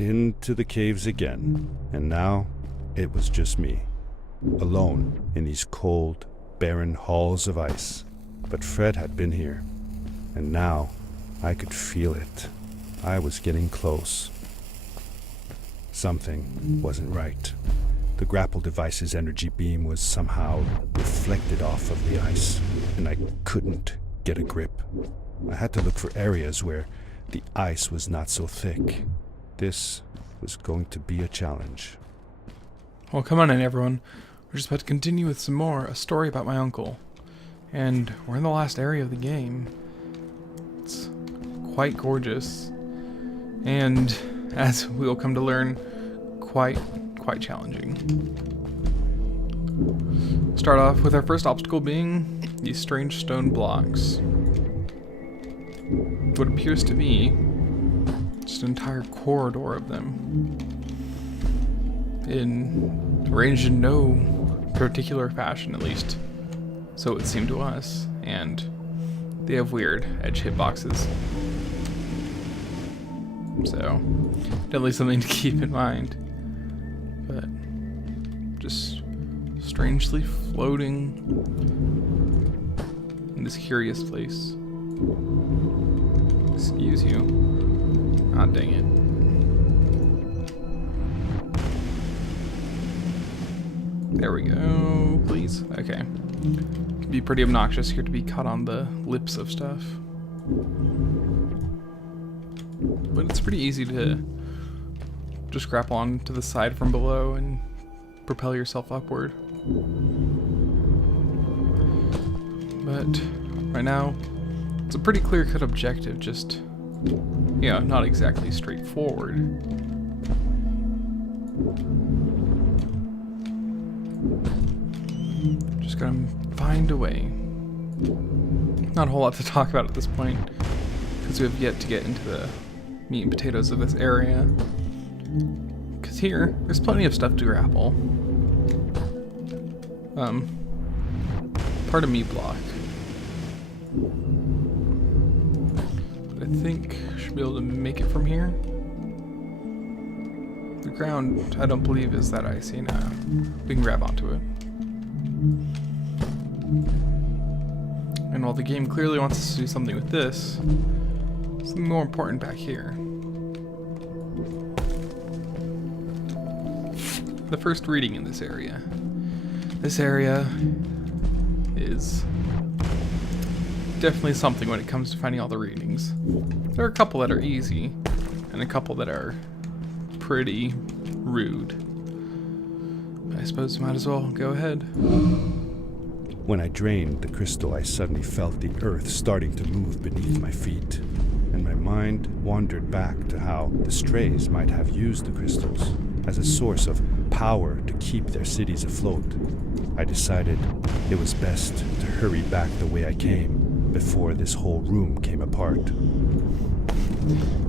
into the caves again, and now it was just me, alone in these cold, barren halls of ice. But Fred had been here, and now I could feel it. I was getting close. Something wasn't right. The grapple device's energy beam was somehow reflected off of the ice, and I couldn't get a grip. I had to look for areas where the ice was not so thick. This was going to be a challenge. Well, come on in, everyone. We're just about to continue with some more, a story about my uncle. And we're in the last area of the game. It's quite gorgeous. And, as we will come to learn, quite challenging. Start off with our first obstacle being these strange stone blocks. What appears to be just an entire corridor of them, arranged in no particular fashion, at least so it would seem to us, and they have weird edge hitboxes. So, definitely something to keep in mind. But just strangely floating in this curious place. Excuse you. Ah, dang it. There we go, please. Okay. It can be pretty obnoxious here to be caught on the lips of stuff. But it's pretty easy to just grapple on to the side from below and propel yourself upward. But right now, it's a pretty clear-cut objective, just, not exactly straightforward. Just gotta find a way. Not a whole lot to talk about at this point, because we have yet to get into the meat and potatoes of this area. Because here, there's plenty of stuff to grapple. Part of me block. But I think I should be able to make it from here. The ground, I don't believe, is that icy. Now we can grab onto it. And while the game clearly wants us to do something with this, something more important back here. The first reading in this area. This area is definitely something when it comes to finding all the readings. There are a couple that are easy, and a couple that are pretty rude. I suppose we might as well go ahead. When I drained the crystal, I suddenly felt the earth starting to move beneath my feet, and my mind wandered back to how the strays might have used the crystals as a source of power to keep their cities afloat. I decided it was best to hurry back the way I came before this whole room came apart.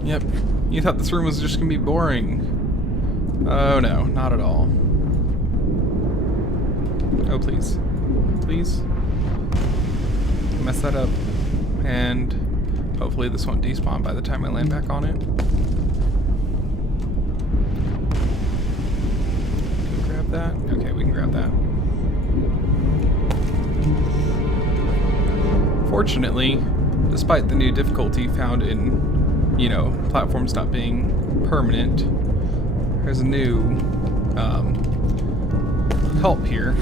Yep, you thought this room was just gonna be boring. Oh no, not at all. Oh please. Please? Mess that up. And hopefully this won't despawn by the time I land back on it. Can we grab that? Okay, we can grab that. Fortunately, despite the new difficulty found in, platforms not being permanent, there's a new help here,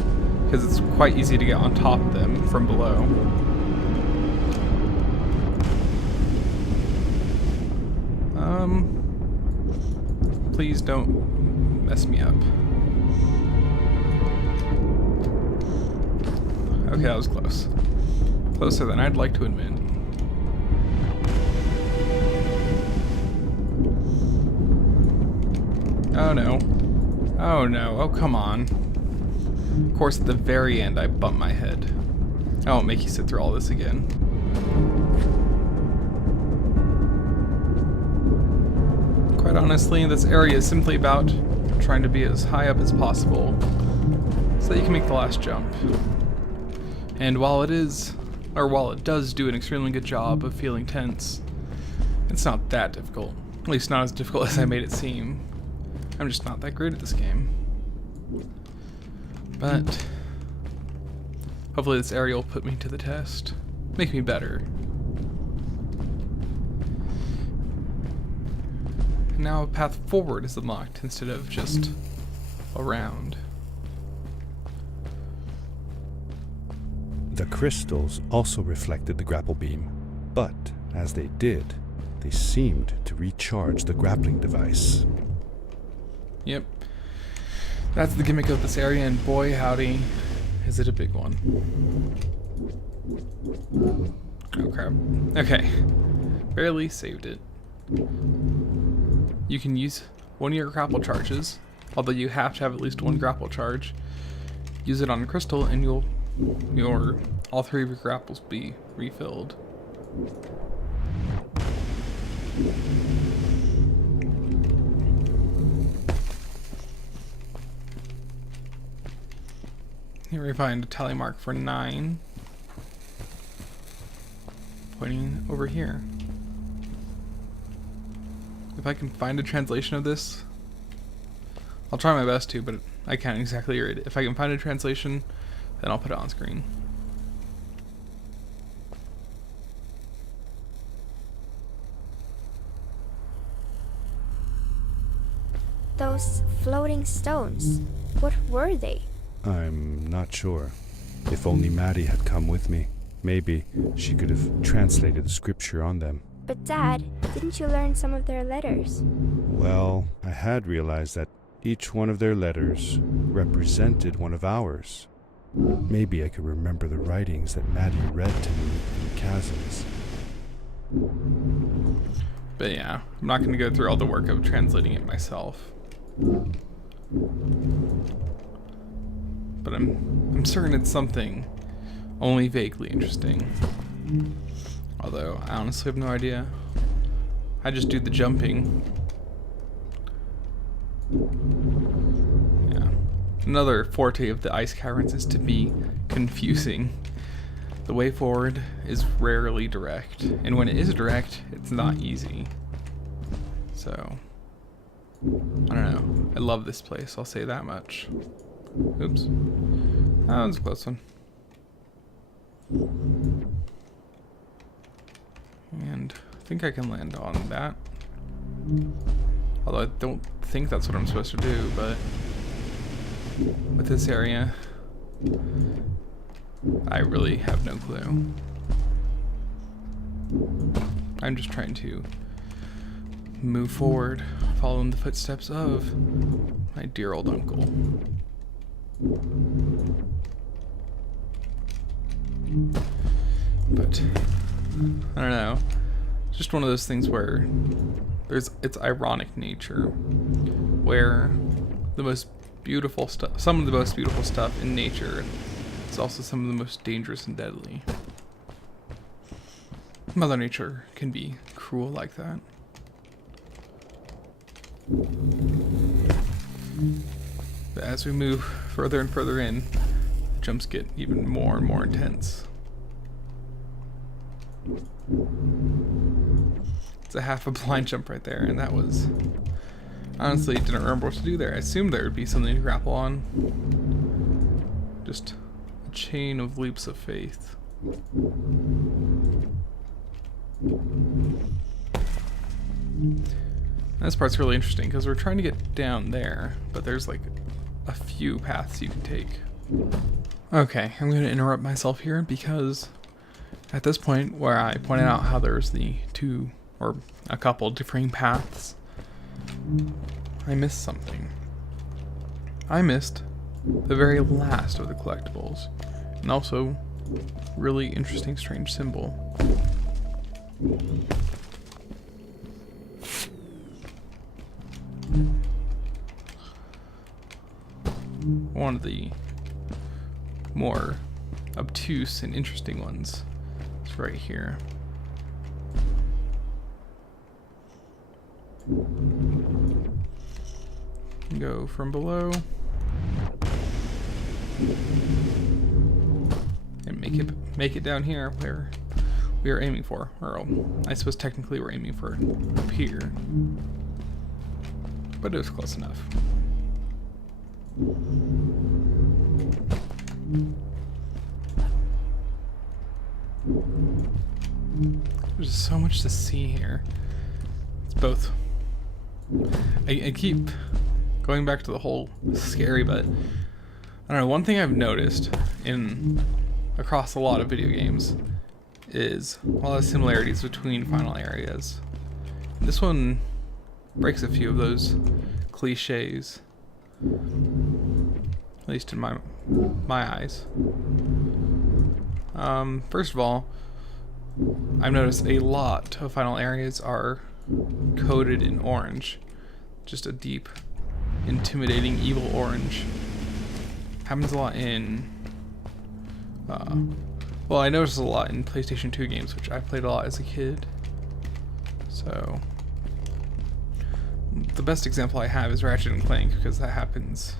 because it's quite easy to get on top of them from below. Please don't mess me up. Okay, that was close. Closer than I'd like to admit. Oh no. Oh no, oh come on. Of course, at the very end, I bump my head. I won't make you sit through all this again. Quite honestly, this area is simply about trying to be as high up as possible so that you can make the last jump. And while it does do an extremely good job of feeling tense, it's not that difficult. At least not as difficult as I made it seem. I'm just not that great at this game. But hopefully this area will put me to the test. Make me better. Now a path forward is unlocked instead of just around. The crystals also reflected the grapple beam, but as they did, they seemed to recharge the grappling device. Yep. That's the gimmick of this area, and boy howdy, is it a big one. Oh crap. Okay. Barely saved it. You can use one of your grapple charges, although you have to have at least one grapple charge. Use it on a crystal and all three of your grapples be refilled. Here we find a tally mark for 9, pointing over here. If I can find a translation of this, I'll try my best to, but I can't exactly read it. If I can find a translation, then I'll put it on screen. Those floating stones, what were they? I'm not sure. If only Maddie had come with me, maybe she could have translated the scripture on them. But Dad, didn't you learn some of their letters? Well, I had realized that each one of their letters represented one of ours. Maybe I could remember the writings that Maddie read to me in the chasms. But yeah, I'm not going to go through all the work of translating it myself. But I'm certain it's something only vaguely interesting. Although, I honestly have no idea. I just do the jumping. Yeah. Another forte of the Ice Caverns is to be confusing. The way forward is rarely direct, and when it is direct, it's not easy. So, I don't know. I love this place, I'll say that much. Oops. That was a close one. And I think I can land on that. Although I don't think that's what I'm supposed to do, but with this area, I really have no clue. I'm just trying to move forward, following the footsteps of my dear old uncle. But I don't know. It's just one of those things where it's ironic nature, where the most beautiful stuff, some of the most beautiful stuff in nature, is also some of the most dangerous and deadly. Mother Nature can be cruel like that. But as we move further and further in, the jumps get even more and more intense. It's a half a blind jump right there, and that was... honestly, didn't remember what to do there. I assumed there would be something to grapple on. Just a chain of leaps of faith. This part's really interesting because we're trying to get down there, but there's like a few paths you can take. Okay, I'm going to interrupt myself here because at this point where I pointed out how there's the two or a couple differing paths, I missed something. I missed the very last of the collectibles, and also really interesting strange symbol. One of the more obtuse and interesting ones is right here. Go from below and make it down here where we are aiming for. Or I suppose technically we're aiming for up here. But it was close enough. There's so much to see here. It's both. I keep going back to the whole scary, but I don't know. One thing I've noticed across a lot of video games is a lot of similarities between final areas. This one breaks a few of those cliches, at least in my eyes. First of all, I've noticed a lot of final areas are coated in orange. Just a deep, intimidating, evil orange. Happens a lot in... well, I noticed a lot in PlayStation 2 games, which I played a lot as a kid. So... the best example I have is Ratchet and Clank, because that happens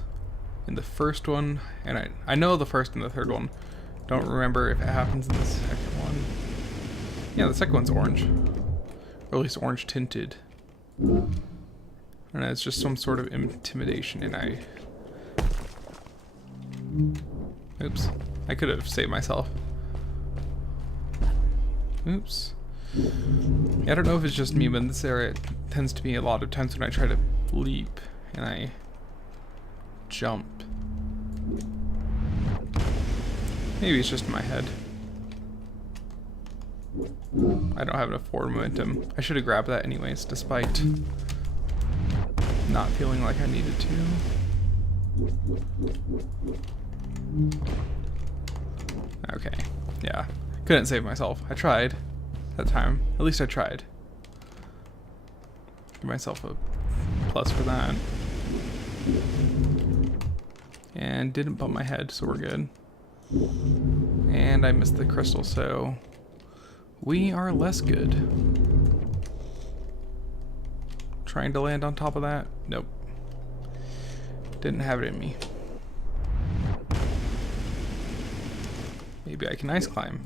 in the first one, and I know the first and the third one. Don't remember if it happens in the second one. Yeah, the second one's orange. Or at least orange tinted. And it's just some sort of intimidation, and oops. I could have saved myself. Oops. Yeah, I don't know if it's just me, but in this area it tends to be a lot of times when I try to leap and I jump. Maybe it's just in my head. I don't have enough forward momentum. I should have grabbed that anyways, despite not feeling like I needed to. Okay, yeah. Couldn't save myself. I tried that time. At least I tried. Give myself a plus for that. And didn't bump my head, so we're good. And I missed the crystal, so we are less good. Trying to land on top of that? Nope. Didn't have it in me. Maybe I can ice climb.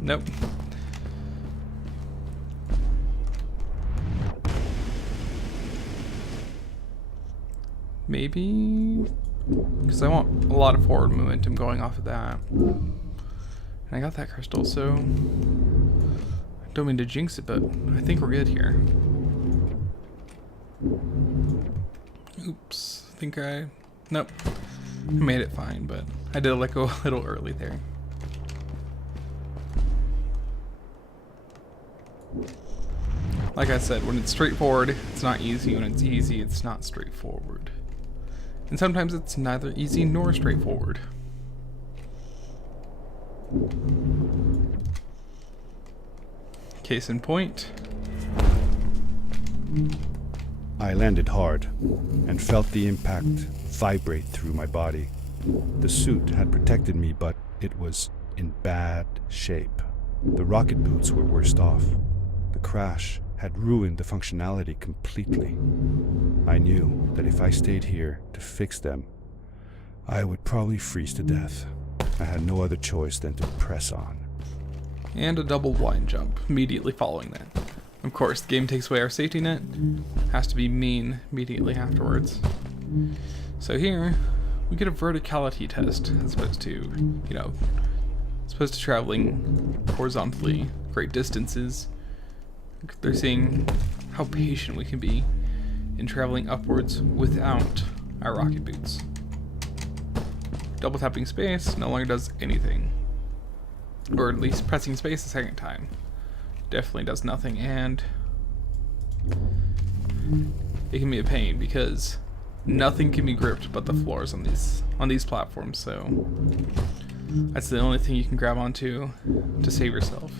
Nope. Maybe... because I want a lot of forward momentum going off of that. And I got that crystal, so... I don't mean to jinx it, but I think we're good here. Oops. I think I... nope. I made it fine, but I did let go a little early there. Like I said, when it's straightforward, it's not easy. When it's easy, it's not straightforward. And sometimes it's neither easy nor straightforward. Case in point. I landed hard and felt the impact vibrate through my body. The suit had protected me, but it was in bad shape. The rocket boots were worst off. The crash had ruined the functionality completely. I knew that if I stayed here to fix them, I would probably freeze to death. I had no other choice than to press on. And a double blind jump immediately following that. Of course, the game takes away our safety net. Has to be mean immediately afterwards. So here, we get a verticality test as opposed to, you know, as opposed to traveling horizontally great distances. They're seeing how patient we can be in traveling upwards without our rocket boots. Double tapping space no longer does anything. Or at least pressing space the second time definitely does nothing, and it can be a pain because nothing can be gripped but the floors on these platforms, so that's the only thing you can grab onto to save yourself.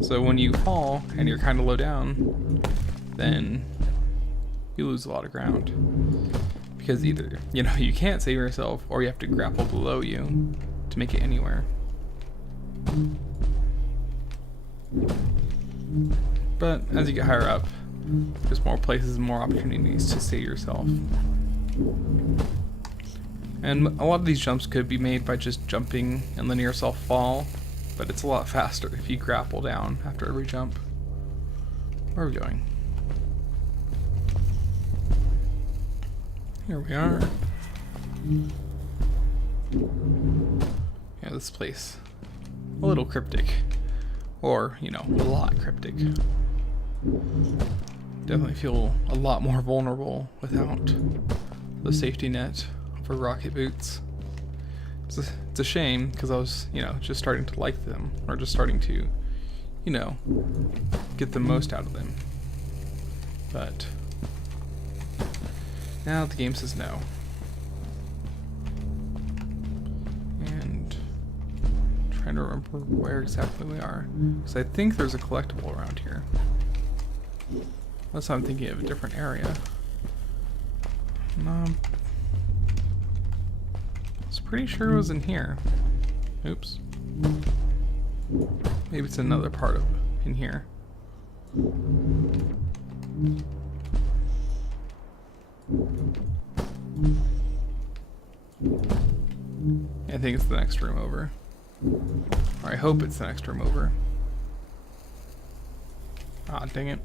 So when you fall and you're kind of low down, then you lose a lot of ground. Because either, you know, you can't save yourself or you have to grapple below you to make it anywhere. But as you get higher up, there's more places and more opportunities to save yourself. And a lot of these jumps could be made by just jumping and letting yourself fall, but it's a lot faster if you grapple down after every jump. Where are we going? Here we are. Yeah, this place. A little cryptic. Or, you know, a lot cryptic. Definitely feel a lot more vulnerable without the safety net for rocket boots. It's a shame because I was, you know, just starting to like them, or just starting to, you know, get the most out of them. But now the game says no. And I'm trying to remember where exactly we are, because I think there's a collectible around here. Unless I'm thinking of a different area. No. I was pretty sure it was in here. Oops. Maybe it's another part of in here. I think it's the next room over. Or I hope it's the next room over. Ah, dang it.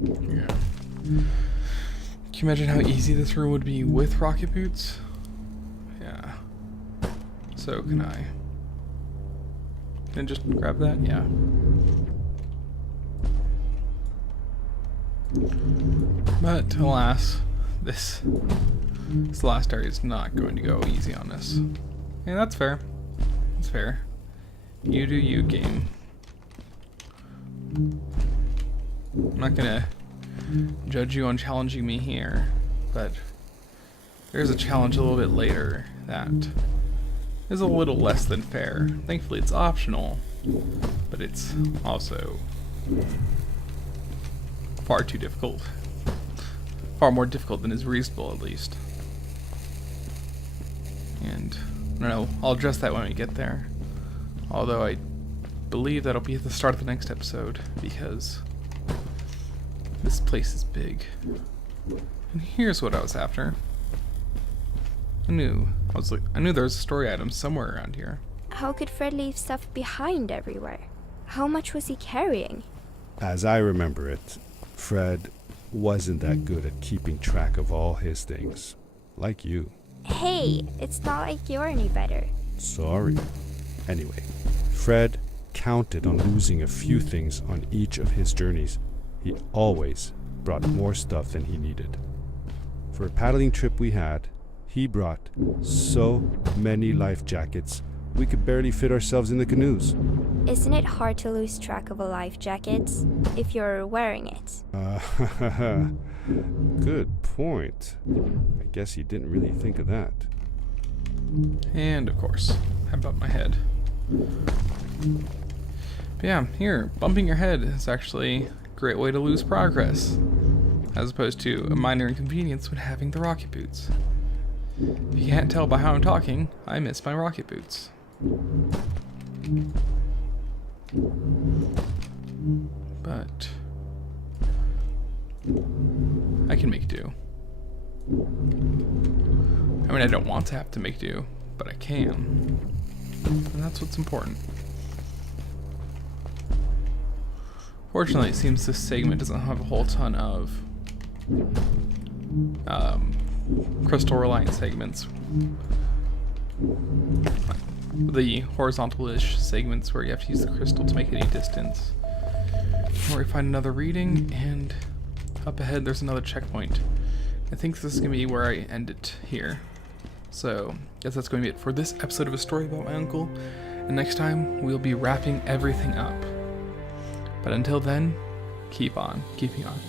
Yeah. Can you imagine how easy this room would be with rocket boots? Yeah. So can I? Can I just grab that? Yeah. But alas, this last area is not going to go easy on us. And that's fair. That's fair. You do you, game. I'm not gonna judge you on challenging me here, but there's a challenge a little bit later that is a little less than fair. Thankfully it's optional, but it's also far too difficult. Far more difficult than is reasonable, at least. And I don't know, I'll address that when we get there. Although I believe that'll be at the start of the next episode, because this place is big. And here's what I was after. I knew there was a story item somewhere around here. How could Fred leave stuff behind everywhere? How much was he carrying? As I remember it, Fred wasn't that good at keeping track of all his things. Like you. Hey, it's not like you're any better. Sorry. Anyway, Fred counted on losing a few things on each of his journeys. He always brought more stuff than he needed. For a paddling trip we had, he brought so many life jackets, we could barely fit ourselves in the canoes. Isn't it hard to lose track of a life jacket if you're wearing it? Good point. I guess he didn't really think of that. And of course, I bumped my head. But yeah, here, bumping your head is actually a great way to lose progress, as opposed to a minor inconvenience when having the rocket boots. If you can't tell by how I'm talking, I miss my rocket boots. But I can make do. I mean, I don't want to have to make do, but I can. And that's what's important. Fortunately, it seems this segment doesn't have a whole ton of crystal reliant segments. The horizontal-ish segments where you have to use the crystal to make any distance. Where we find another reading, and up ahead there's another checkpoint. I think this is going to be where I end it here. So, I guess that's going to be it for this episode of A Story About My Uncle, and next time we'll be wrapping everything up. But until then, keep on keeping on.